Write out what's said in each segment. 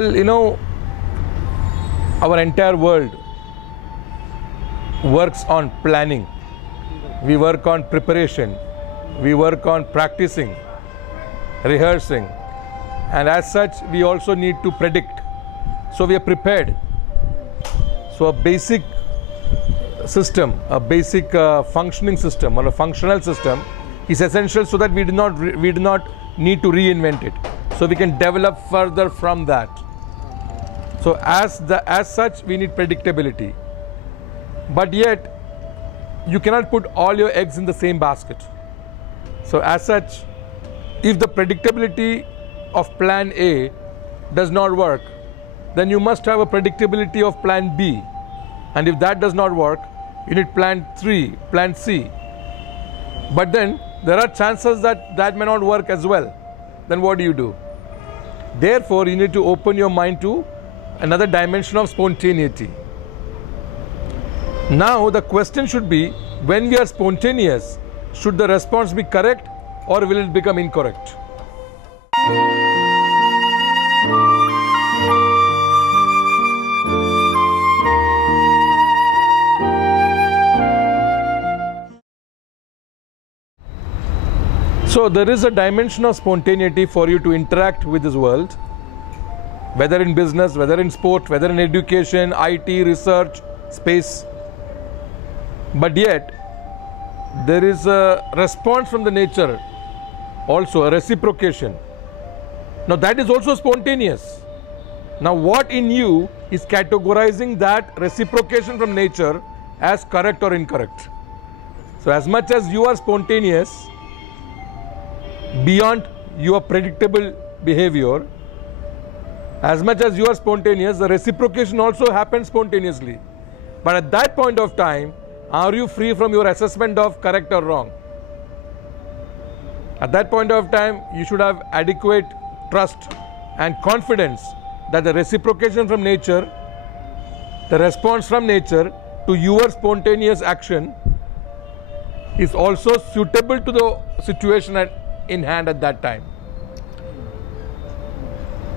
Well, you know, our entire world works on planning. We work on preparation. We work on practicing, rehearsing. And as such, we also need to predict. So we are prepared. So a basic system, a basic functioning system or a functional system is essential so that we do not need to reinvent it. So we can develop further from that. So as such, we need predictability. But yet, you cannot put all your eggs in the same basket. So as such, if the predictability of plan A does not work, then you must have a predictability of plan B. And if that does not work, you need plan 3, plan C. But then there are chances that that may not work as well. Then what do? Therefore, you need to open your mind to another dimension of spontaneity. Now the question should be, when we are spontaneous, should the response be correct or will it become incorrect? So there is a dimension of spontaneity for you to interact with this world, whether in business, whether in sport, whether in education, IT, research, space. But yet, there is a response from the nature, also a reciprocation. Now that is also spontaneous. Now what in you is categorizing that reciprocation from nature as correct or incorrect? So as much as you are spontaneous, beyond your predictable behavior, as much as you are spontaneous, the reciprocation also happens spontaneously. But at that point of time, are you free from your assessment of correct or wrong? At that point of time, you should have adequate trust and confidence that the reciprocation from nature, the response from nature to your spontaneous action is also suitable to the situation in hand at that time.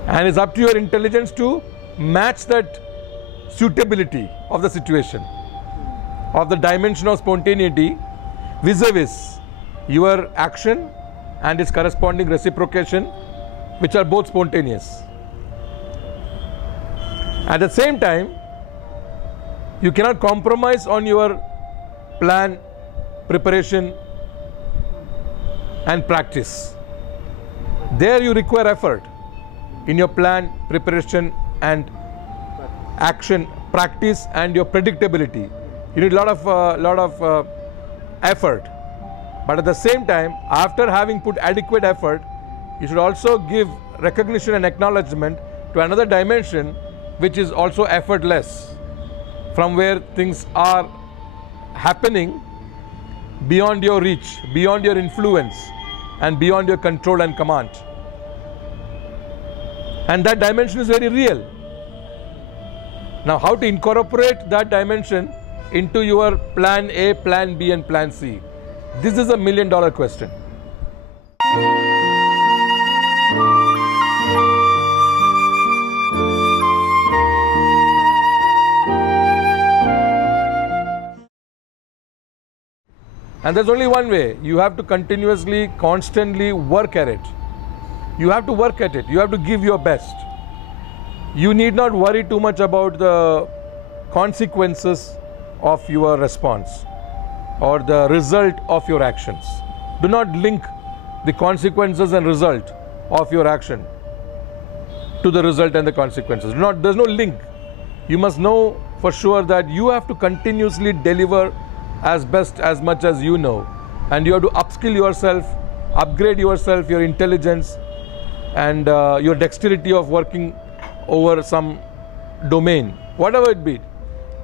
And it's up to your intelligence to match that suitability of the situation, of the dimension of spontaneity vis-a-vis your action and its corresponding reciprocation, which are both spontaneous. At the same time, you cannot compromise on your plan, preparation and practice. There you require effort in your plan, preparation and action, practice and your predictability. You need a lot of effort. But at the same time, after having put adequate effort, you should also give recognition and acknowledgement to another dimension which is also effortless, from where things are happening beyond your reach, beyond your influence and beyond your control and command. And that dimension is very real. Now, how to incorporate that dimension into your plan A, plan B and plan C? This is a $1 million question. And there's only one way. You have to continuously, constantly work at it. You have to work at it. You have to give your best. You need not worry too much about the consequences of your response or the result of your actions. Do not link the consequences and result of your action to the result and the consequences. There's no link. You must know for sure that you have to continuously deliver as much as you know, and you have to upskill yourself, upgrade yourself, your intelligence and your dexterity of working over some domain, whatever it be.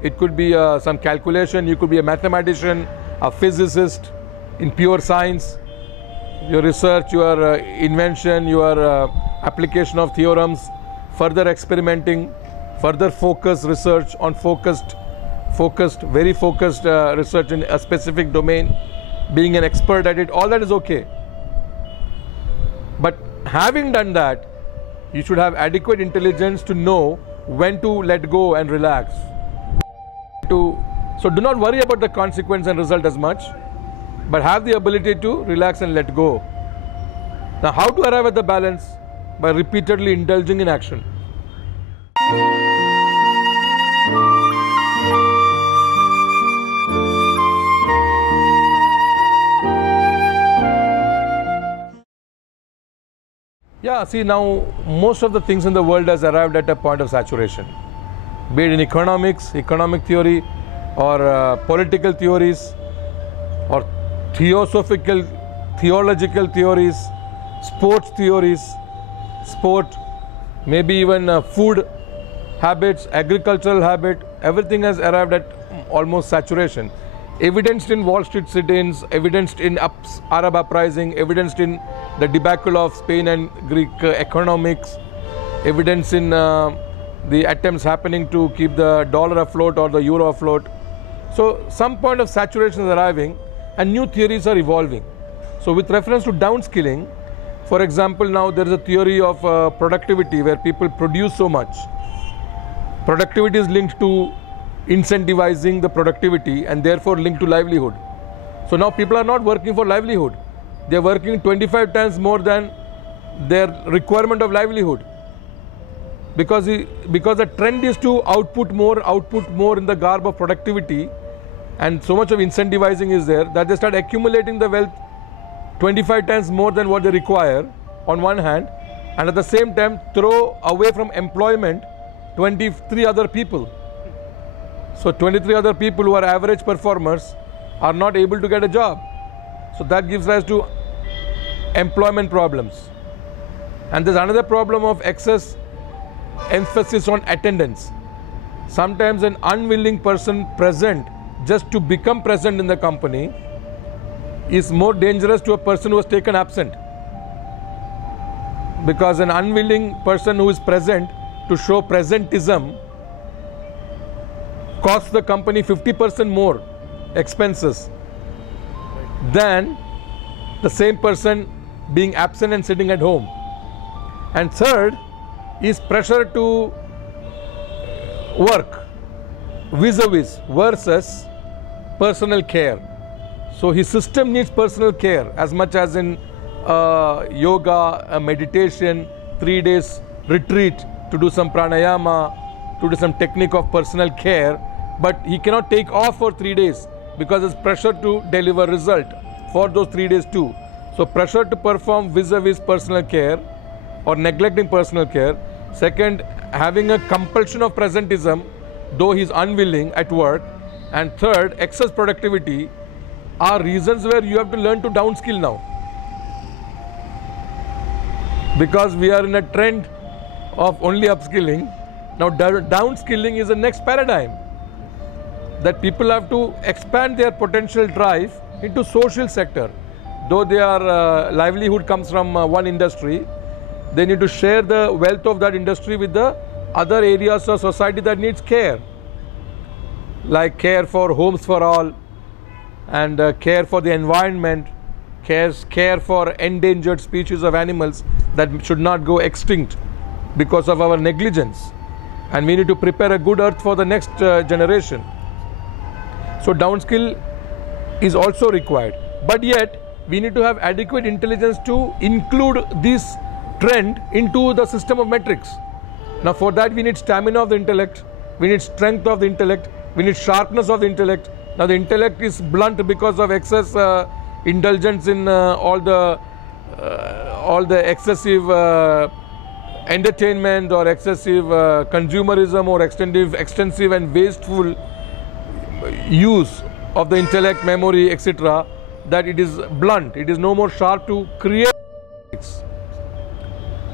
It could be some calculation, you could be a mathematician, a physicist in pure science, your research, your invention, your application of theorems, further experimenting, further focused research on very focused research in a specific domain, being an expert at it, all that is okay. But having done that, You should have adequate intelligence to know when to let go and relax. So do not worry about the consequence and result as much, but have the ability to relax and let go. Now, how to arrive at the balance? By repeatedly indulging in action. Yeah, see, now most of the things in the world has arrived at a point of saturation. Be it in economics, economic theory, or political theories, or theological theories, sports theories, maybe even food habits, agricultural habit, everything has arrived at almost saturation. Evidenced in Wall Street sit-ins, evidenced in Arab uprising, evidenced in the debacle of Spain and Greek economics, evidence in the attempts happening to keep the dollar afloat or the euro afloat. So some point of saturation is arriving and new theories are evolving. So with reference to downskilling, for example, now there is a theory of productivity where people produce so much. Productivity is linked to incentivizing the productivity and therefore linked to livelihood. So now people are not working for livelihood. They are working 25 times more than their requirement of livelihood. Because the trend is to output more in the garb of productivity, and so much of incentivizing is there that they start accumulating the wealth 25 times more than what they require on one hand, and at the same time throw away from employment 23 other people. So 23 other people who are average performers are not able to get a job. So that gives rise to employment problems. And there's another problem of excess emphasis on attendance. Sometimes an unwilling person present just to become present in the company is more dangerous to a person who has taken absent. Because an unwilling person who is present to show presentism costs the company 50% more expenses than the same person being absent and sitting at home. And third is pressure to work vis-a-vis versus personal care. So his system needs personal care as much as in yoga, meditation, 3 days retreat to do some pranayama, to do some technique of personal care, but he cannot take off for 3 days because there's pressure to deliver result for those 3 days too. So pressure to perform vis-a-vis personal care or neglecting personal care. Second, having a compulsion of presentism though he's unwilling at work. And third, excess productivity are reasons where you have to learn to downskill now. Because we are in a trend of only upskilling. Now downskilling is the next paradigm. That people have to expand their potential drive into social sector. Though their livelihood comes from one industry, they need to share the wealth of that industry with the other areas of society that needs care. Like care for homes for all, and care for the environment, care for endangered species of animals that should not go extinct because of our negligence. And we need to prepare a good earth for the next generation. So downskill is also required. But yet, we need to have adequate intelligence to include this trend into the system of metrics. Now for that we need stamina of the intellect, we need strength of the intellect, we need sharpness of the intellect. Now the intellect is blunt because of excess indulgence in all the excessive entertainment or excessive consumerism or extensive and wasteful use of the intellect, memory, etc., that it is blunt, it is no more sharp to create,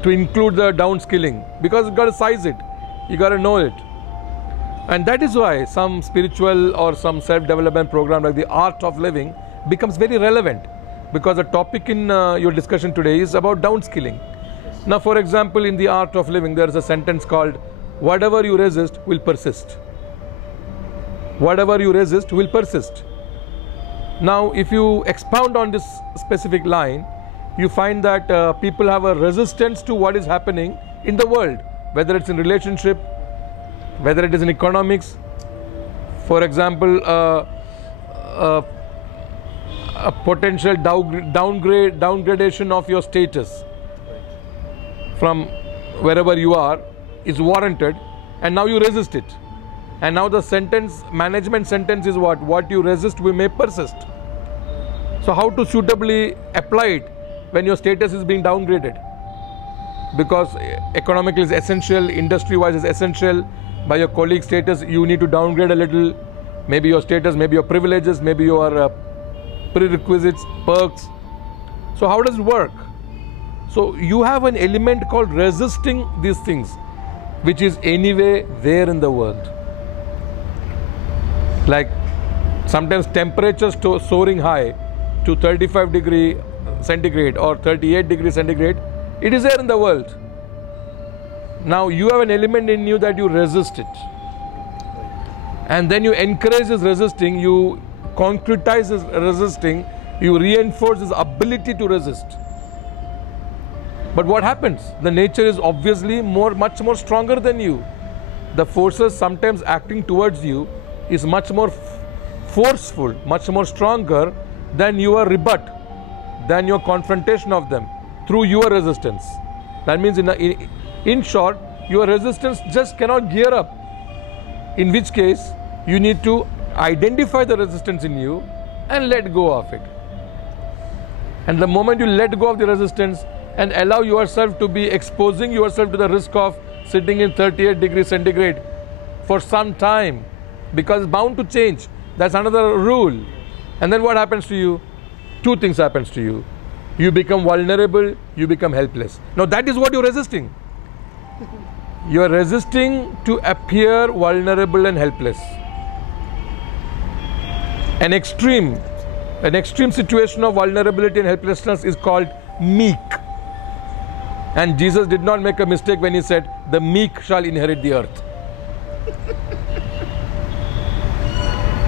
to include the downskilling, because you got to size it, you got to know it. And that is why some spiritual or some self-development program like the Art of Living becomes very relevant, because the topic in your discussion today is about downskilling. Now for example, in the Art of Living there is a sentence called, whatever you resist will persist. Whatever you resist will persist. Now if you expound on this specific line, you find that people have a resistance to what is happening in the world, whether it's in relationship, whether it is in economics. For example, a potential downgradation of your status from wherever you are is warranted, and now you resist it. And now the management sentence is what? What you resist, we may persist. So how to suitably apply it when your status is being downgraded? Because economically is essential, industry-wise is essential, by your colleague status you need to downgrade a little, maybe your status, maybe your privileges, maybe your prerequisites, perks. So how does it work? So you have an element called resisting these things, which is anyway there in the world. Like sometimes temperatures soaring high to 35 degree centigrade or 38 degree centigrade, it is there in the world. Now you have an element in you that you resist it. And then you encourage this resisting, you concretize this resisting, you reinforce this ability to resist. But what happens? The nature is obviously much more stronger than you. The forces sometimes acting towards you is much more forceful, much more stronger than your rebut, than your confrontation of them through your resistance. That means in short, your resistance just cannot gear up. In which case, you need to identify the resistance in you and let go of it. And the moment you let go of the resistance and allow yourself to be exposing yourself to the risk of sitting in 38 degrees centigrade for some time, because it's bound to change. That's another rule. And then what happens to you? Two things happens to you. You become vulnerable, you become helpless. Now that is what you're resisting. You are resisting to appear vulnerable and helpless. An extreme situation of vulnerability and helplessness is called meek. And Jesus did not make a mistake when he said, the meek shall inherit the earth.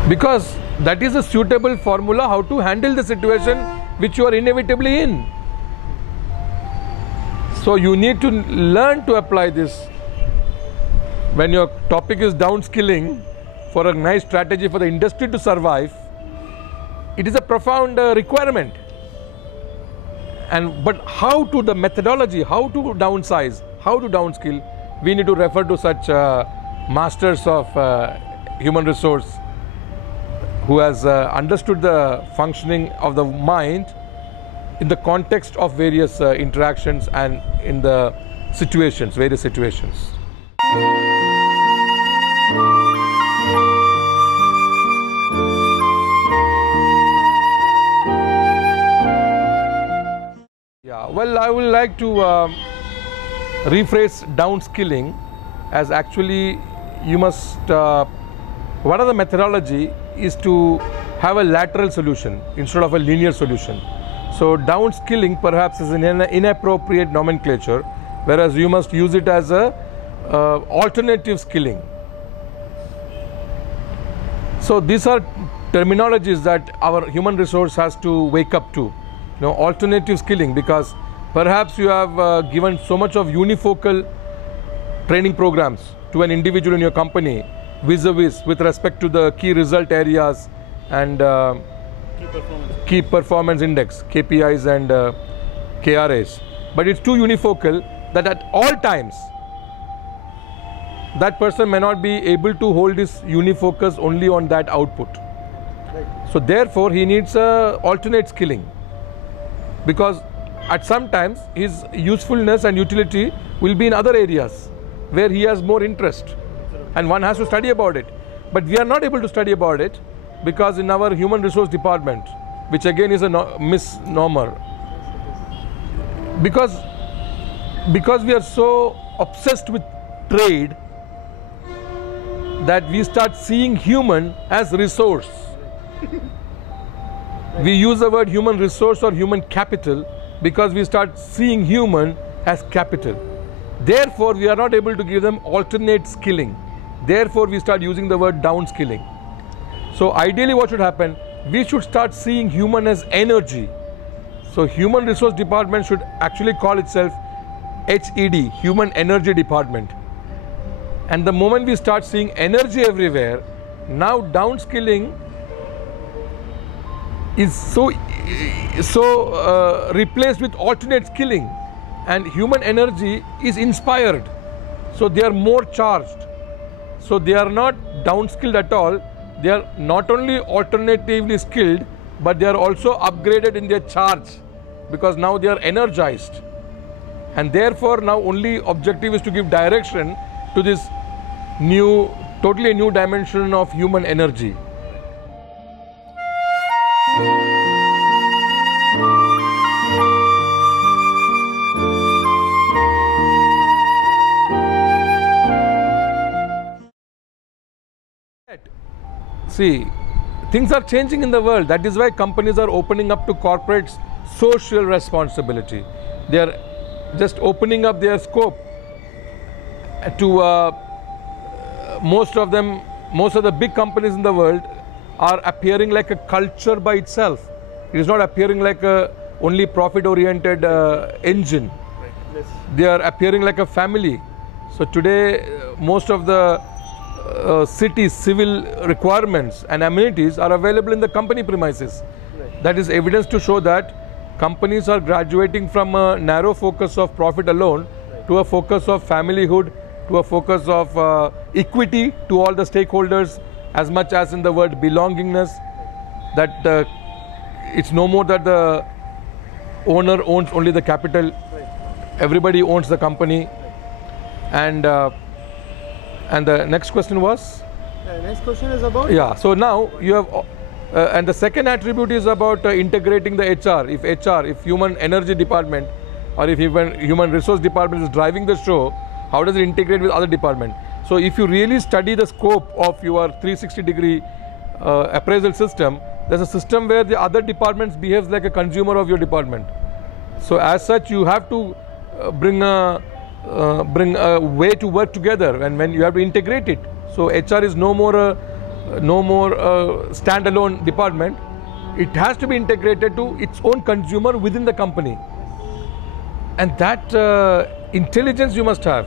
Because that is a suitable formula how to handle the situation which you are inevitably in. So you need to learn to apply this. When your topic is downskilling for a nice strategy for the industry to survive, it is a profound requirement. But how to the methodology, how to downsize, how to downskill, we need to refer to such masters of human resource who has understood the functioning of the mind in the context of various interactions and in the situations, various situations. Yeah, well, I would like to rephrase downskilling as actually you must, one of the methodology is to have a lateral solution instead of a linear solution. So downskilling perhaps is an inappropriate nomenclature, whereas you must use it as a alternative skilling. So these are terminologies that our human resource has to wake up to. Alternative skilling, because perhaps you have given so much of unifocal training programs to an individual in your company vis-a-vis with respect to the key result areas and key performance index, KPIs and KRAs. But it's too unifocal that at all times that person may not be able to hold his unifocus only on that output. So therefore he needs alternate skilling, because at some times his usefulness and utility will be in other areas where he has more interest, and one has to study about it. But we are not able to study about it because in our human resource department, which again is a misnomer, because we are so obsessed with trade that we start seeing human as resource. We use the word human resource or human capital because we start seeing human as capital. Therefore, we are not able to give them alternate skilling. Therefore, we start using the word downskilling. So ideally what should happen? We should start seeing human as energy. So human resource department should actually call itself HED, Human Energy Department. And the moment we start seeing energy everywhere, now downskilling is replaced with alternate skilling, and human energy is inspired. So they are more charged. So they are not downskilled at all. They are not only alternatively skilled, but they are also upgraded in their charge, because now they are energized. And therefore now only objective is to give direction to this new, totally new dimension of human energy. See, things are changing in the world. That is why companies are opening up to corporates' social responsibility. They are just opening up their scope to most of the big companies in the world are appearing like a culture by itself. It is not appearing like a only profit-oriented engine. Right. Yes. They are appearing like a family. So today, most of the cities' civil requirements and amenities are available in the company premises. Right. That is evidence to show that companies are graduating from a narrow focus of profit alone to a focus of familyhood, to a focus of equity to all the stakeholders, as much as in the word belongingness, that it's no more that the owner owns only the capital, everybody owns the company. And the next question was? Next question is about? Yeah, so now you have, and the second attribute is about integrating the HR. If human energy department or if human resource department is driving the show, how does it integrate with other departments? So if you really study the scope of your 360-degree appraisal system, there's a system where the other departments behaves like a consumer of your department. So as such, you have to bring a way to work together, and when you have to integrate it. So HR is no more a standalone department. It has to be integrated to its own consumer within the company, and that intelligence you must have.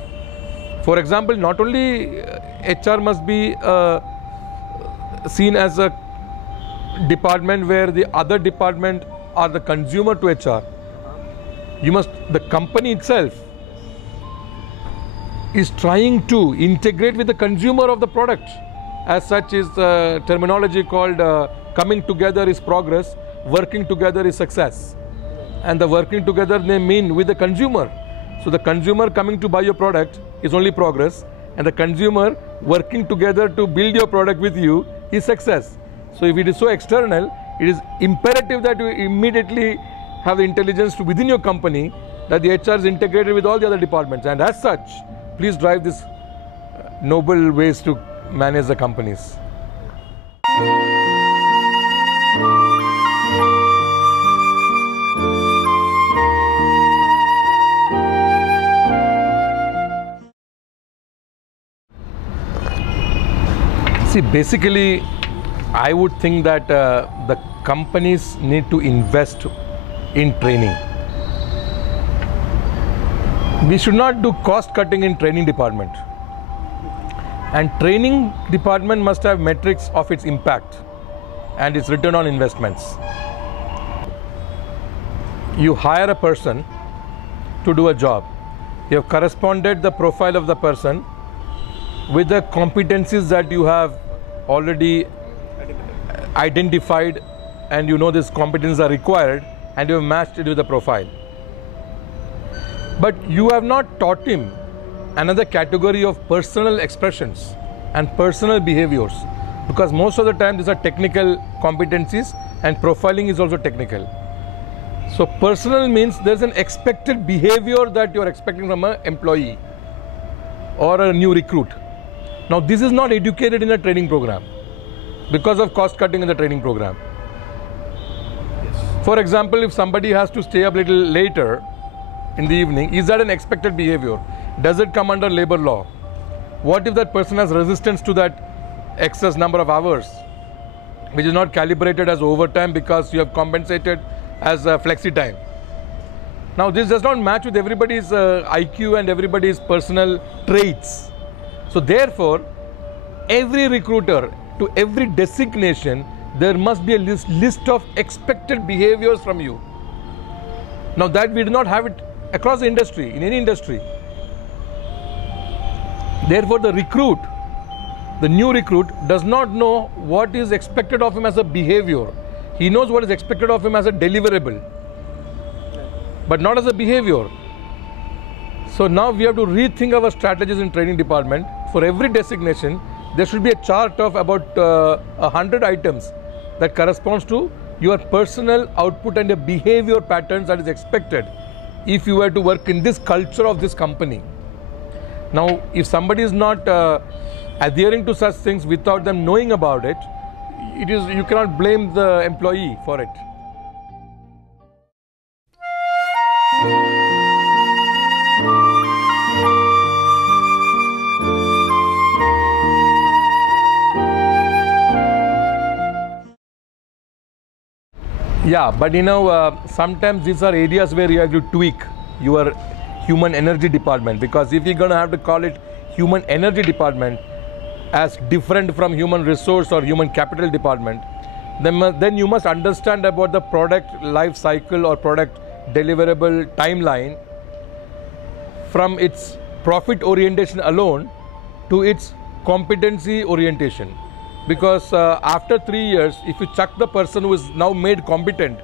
For example, not only HR must be seen as a department where the other department are the consumer to HR. The company itself is trying to integrate with the consumer of the product. As such is the terminology called coming together is progress, working together is success. And the working together they mean with the consumer. So the consumer coming to buy your product is only progress, and the consumer working together to build your product with you is success. So if it is so external, it is imperative that you immediately have the intelligence within your company that the HR is integrated with all the other departments, and as such, please drive this noble ways to manage the companies. See, basically, I would think that the companies need to invest in training. We should not do cost cutting in training department. And training department must have metrics of its impact and its return on investments. You hire a person to do a job. You have corresponded the profile of the person with the competencies that you have already identified, and you know these competencies are required, and you have matched it with the profile. But you have not taught him another category of personal expressions and personal behaviors, because most of the time these are technical competencies and profiling is also technical. So personal means there's an expected behavior that you are expecting from an employee or a new recruit. Now this is not educated in a training program because of cost cutting in the training program. Yes. For example, if somebody has to stay up a little later in the evening, is that an expected behavior? Does it come under labor law? What if that person has resistance to that excess number of hours, which is not calibrated as overtime because you have compensated as flexi time? Now this does not match with everybody's IQ and everybody's personal traits. So therefore, every recruiter, to every designation, there must be a list of expected behaviors from you. Now that we do not have it across the industry, in any industry. Therefore the new recruit does not know what is expected of him as a behavior. He knows what is expected of him as a deliverable, but not as a behavior. So now we have to rethink our strategies in training department. For every designation, there should be a chart of about 100 items that corresponds to your personal output and the behavior patterns that is expected if you were to work in this culture of this company. Now, if somebody is not adhering to such things without them knowing about it, you cannot blame the employee for it. Yeah, but sometimes these are areas where you have to tweak your human energy department, because if you're going to have to call it human energy department as different from human resource or human capital department, then you must understand about the product life cycle or product deliverable timeline from its profit orientation alone to its competency orientation. Because after 3 years, if you chuck the person who is now made competent,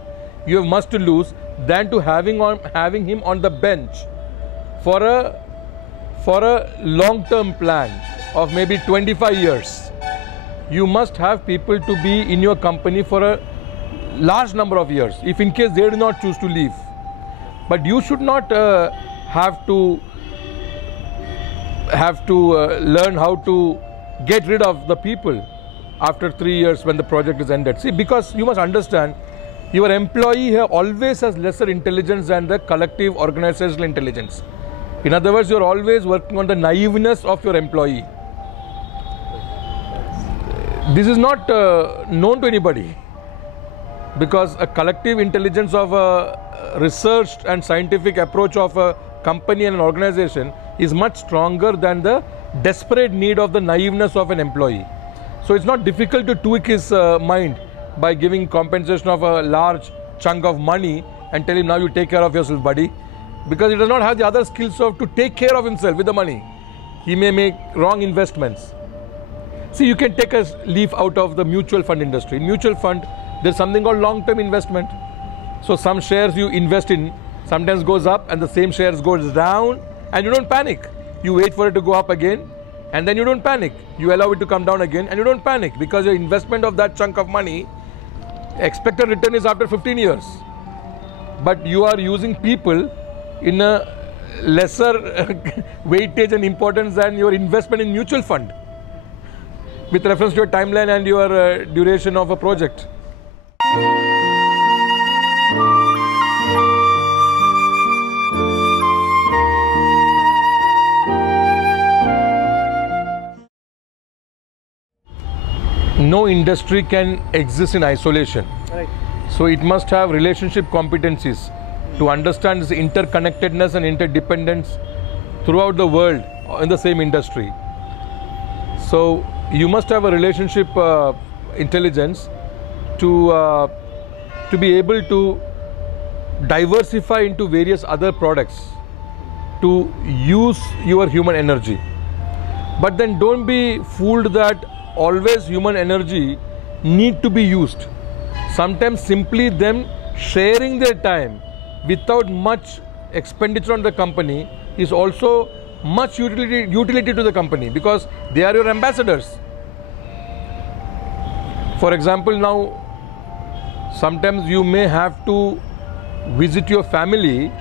you have much to lose than to having him on the bench for a long-term plan of maybe 25 years. You must have people to be in your company for a large number of years, if in case they do not choose to leave. But you should not have to learn how to get rid of the people after 3 years when the project is ended. See, because you must understand, your employee here always has lesser intelligence than the collective organizational intelligence. In other words, you are always working on the naiveness of your employee. This is not known to anybody, because a collective intelligence of a researched and scientific approach of a company and an organization is much stronger than the desperate need of the naiveness of an employee. So it's not difficult to tweak his mind by giving compensation of a large chunk of money and tell him, now you take care of yourself, buddy, because he does not have the other skills to take care of himself with the money. He may make wrong investments. See, you can take a leaf out of the mutual fund industry. In mutual fund, there's something called long-term investment. So some shares you invest in sometimes goes up and the same shares goes down, and you don't panic. You wait for it to go up again, and then you don't panic. You allow it to come down again and you don't panic, because your investment of that chunk of money, expected return is after 15 years. But you are using people in a lesser weightage and importance than your investment in mutual fund with reference to your timeline and your duration of a project. No industry can exist in isolation. Right. So it must have relationship competencies to understand this interconnectedness and interdependence throughout the world in the same industry. So you must have a relationship intelligence to be able to diversify into various other products to use your human energy. But then don't be fooled that always human energy need to be used. Sometimes simply them sharing their time without much expenditure on the company is also much utility to the company, because they are your ambassadors. For example, now sometimes you may have to visit your family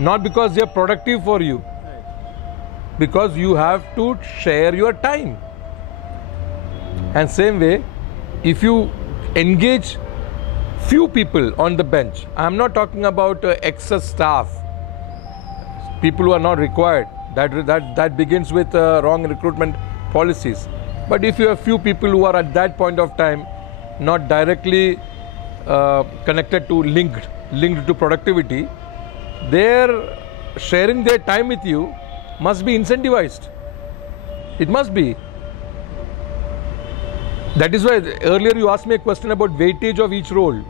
not because they are productive for you, because you have to share your time. And same way, if you engage few people on the bench, I am not talking about excess staff, people who are not required, that begins with wrong recruitment policies. But if you have few people who are at that point of time not directly connected to linked to productivity, their sharing their time with you must be incentivized. It must be. That is why earlier you asked me a question about weightage of each role.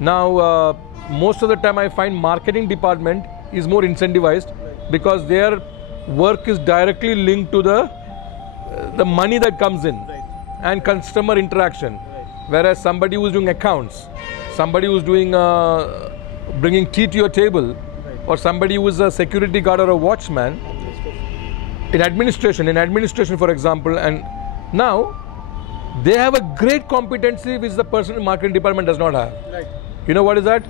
Now, most of the time I find marketing department is more incentivized because their work is directly linked to the money that comes in and customer interaction. Whereas somebody who's doing accounts, somebody who's doing bringing tea to your table, or somebody who is a security guard or a watchman in administration for example, and now they have a great competency which the person in marketing department does not have. Right. You know what is that?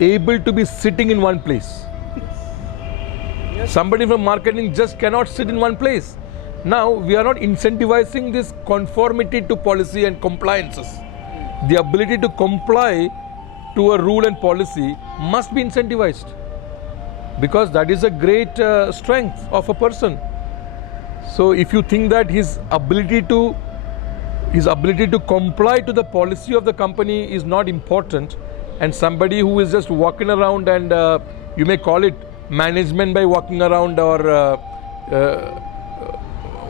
Able to be sitting in one place. Yes. Somebody from marketing just cannot sit in one place. Now we are not incentivizing this conformity to policy and compliances. The ability to comply to a rule and policy must be incentivized, because that is a great strength of a person. So if you think that his ability to comply to the policy of the company is not important, and somebody who is just walking around and you may call it management by walking around, or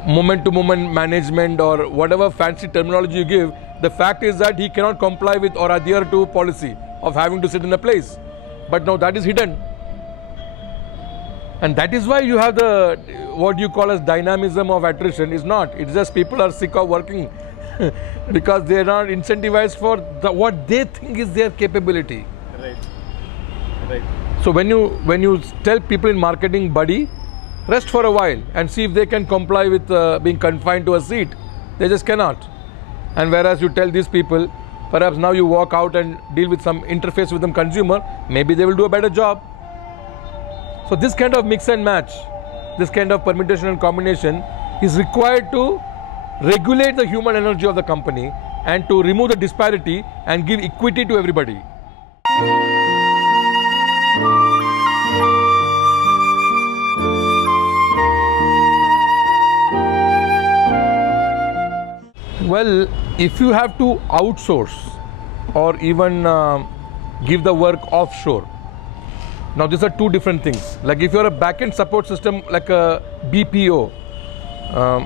moment to moment management, or whatever fancy terminology you give, the fact is that he cannot comply with or adhere to policy of having to sit in a place. But now that is hidden. And that is why you have the, what you call as dynamism of attrition. Is not. It's just people are sick of working because they are not incentivized for what they think is their capability. Right. Right. So when you tell people in marketing, buddy, rest for a while and see if they can comply with being confined to a seat, they just cannot. And whereas you tell these people, perhaps now you walk out and deal with some interface with them consumer, maybe they will do a better job. So this kind of mix and match, this kind of permutation and combination is required to regulate the human energy of the company and to remove the disparity and give equity to everybody. Well, if you have to outsource or even give the work offshore, now these are two different things. Like if you're a back-end support system like a BPO,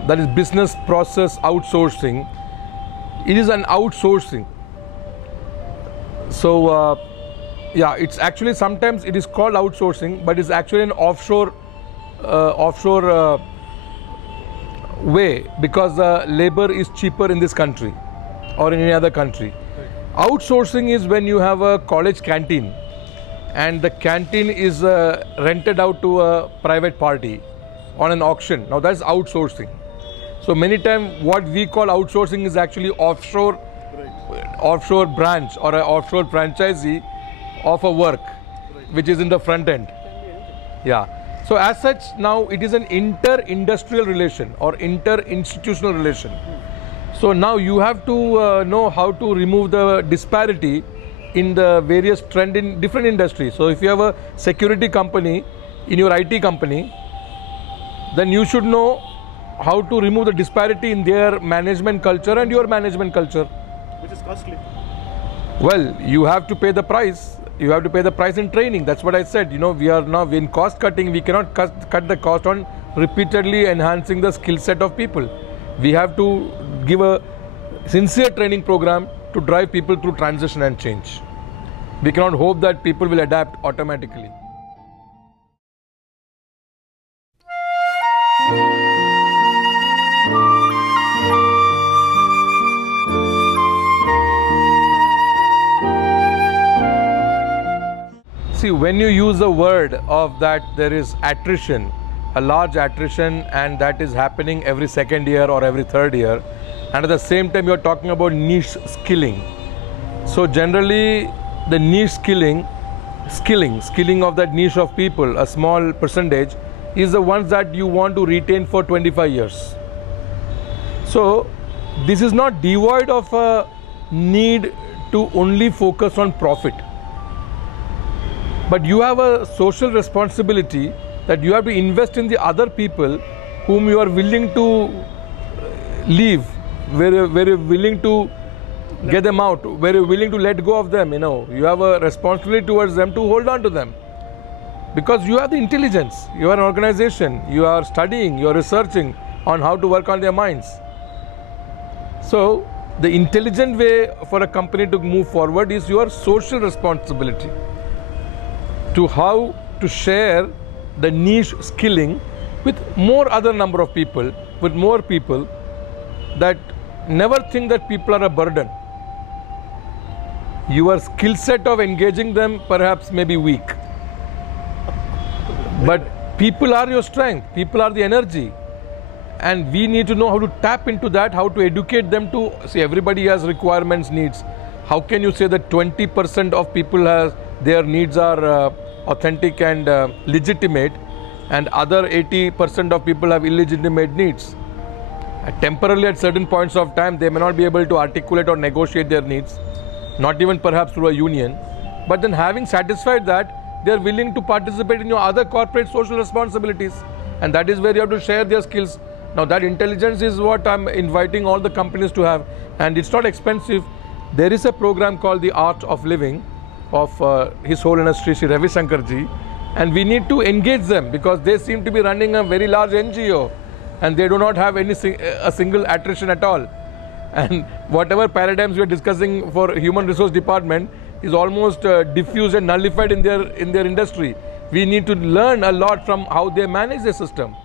that is business process outsourcing, it is an outsourcing. So yeah, it's actually, sometimes it is called outsourcing, but it's actually an offshore way, because labor is cheaper in this country or in any other country. Right. Outsourcing is when you have a college canteen and the canteen is rented out to a private party on an auction. Now that's outsourcing. So many times what we call outsourcing is actually offshore, right, offshore branch or an offshore franchisee of a work, right, which is in the front end. Yeah. So as such, now it is an inter-industrial relation or inter-institutional relation. So now you have to know how to remove the disparity in the various trend in different industries. So if you have a security company in your IT company, then you should know how to remove the disparity in their management culture and your management culture. Which is costly. Well, you have to pay the price. You have to pay the price in training. That's what I said. You know, we are now in cost cutting. We cannot cut the cost on repeatedly enhancing the skill set of people. We have to give a sincere training program to drive people through transition and change. We cannot hope that people will adapt automatically. See, when you use a word of that there is attrition, a large attrition, and that is happening every second year or every third year, and at the same time you're talking about niche skilling. So generally the niche skilling of that niche of people, a small percentage, is the ones that you want to retain for 25 years. So this is not devoid of a need to only focus on profit. But you have a social responsibility that you have to invest in the other people whom you are willing to leave, very willing to get them out, very willing to let go of them. You know, you have a responsibility towards them to hold on to them. Because you have the intelligence, you are an organization, you are studying, you are researching on how to work on their minds. So the intelligent way for a company to move forward is your social responsibility to how to share the niche skilling with more other number of people, with more people, that never think that people are a burden. Your skill set of engaging them perhaps may be weak, but people are your strength, people are the energy, and we need to know how to tap into that, how to educate them to see everybody has requirements, needs. How can you say that 20% of people has their needs are authentic and legitimate, and other 80% of people have illegitimate needs? Temporarily at certain points of time they may not be able to articulate or negotiate their needs, not even perhaps through a union, but then having satisfied that, they are willing to participate in your other corporate social responsibilities, and that is where you have to share their skills. Now that intelligence is what I'm inviting all the companies to have, and it's not expensive. There is a program called the Art of Living of His Holiness Sri Ravi Shankar Ji, and we need to engage them because they seem to be running a very large NGO and they do not have any a single attrition at all. And whatever paradigms we are discussing for human resource department is almost diffused and nullified in their industry. We need to learn a lot from how they manage the system.